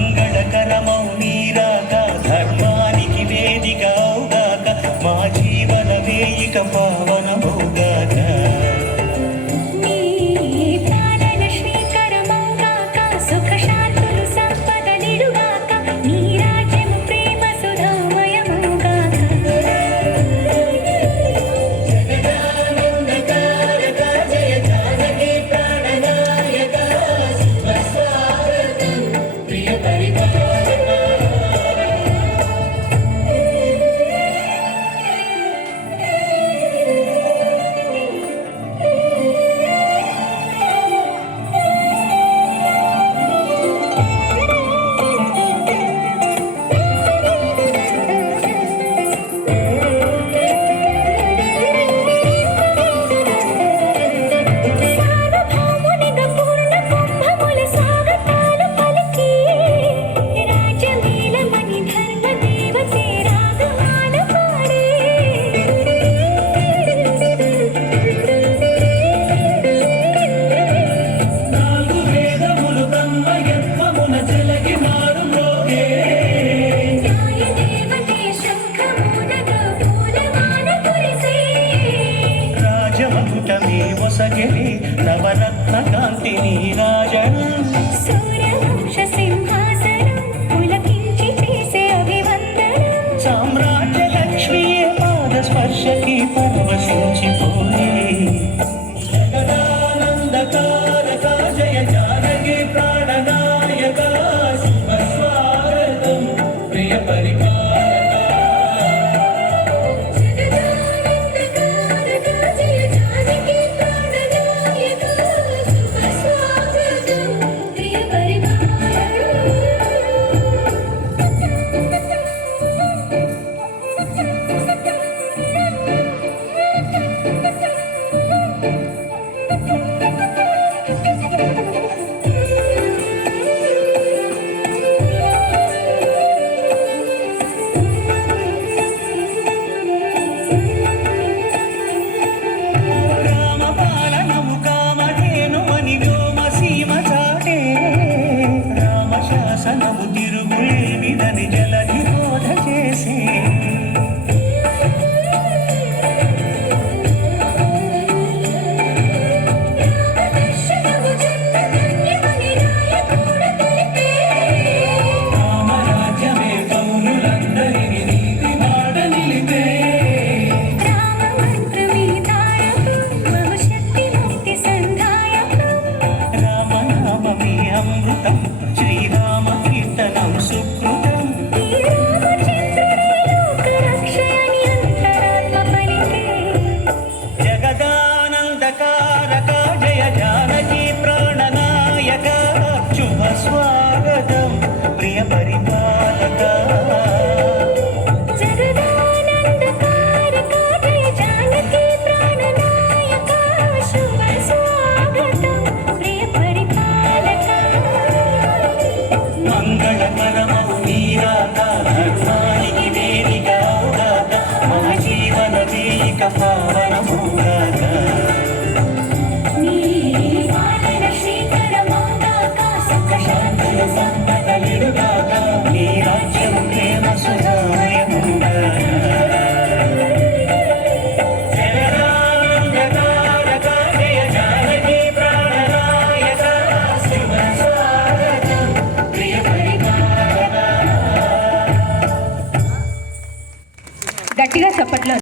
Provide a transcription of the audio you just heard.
మంగళకరమౌ నీరాక ధర్మానికి వేదిక అవుగాక మా జీవన వేయిక పావనమౌగాక ఒసగెలి నవరత్న కాంతి నీరాజనం సూర్యవంశ సింహాసనం పులకించి చేసే అభివందనం సామ్రాజ్య లక్ష్మీ పాద స్పర్శకి పరవశించిపోయి జగదానందకారక జయ జానకి ప్రాణనాయక శుభ స్వాగతం ప్రియ పరిపాలక తిరుగులేనిదని జలధి బోధ చేసి రామరాజ్యమే పౌరులందరినీ నీతి మాట నిలిపే రామనామమే అమృతం శ్రీరామ కీర్తనం సుకృతం జగదానందకారక జయ జానకి ప్రాణనాయక శుభ స్వాగతం ప్రియ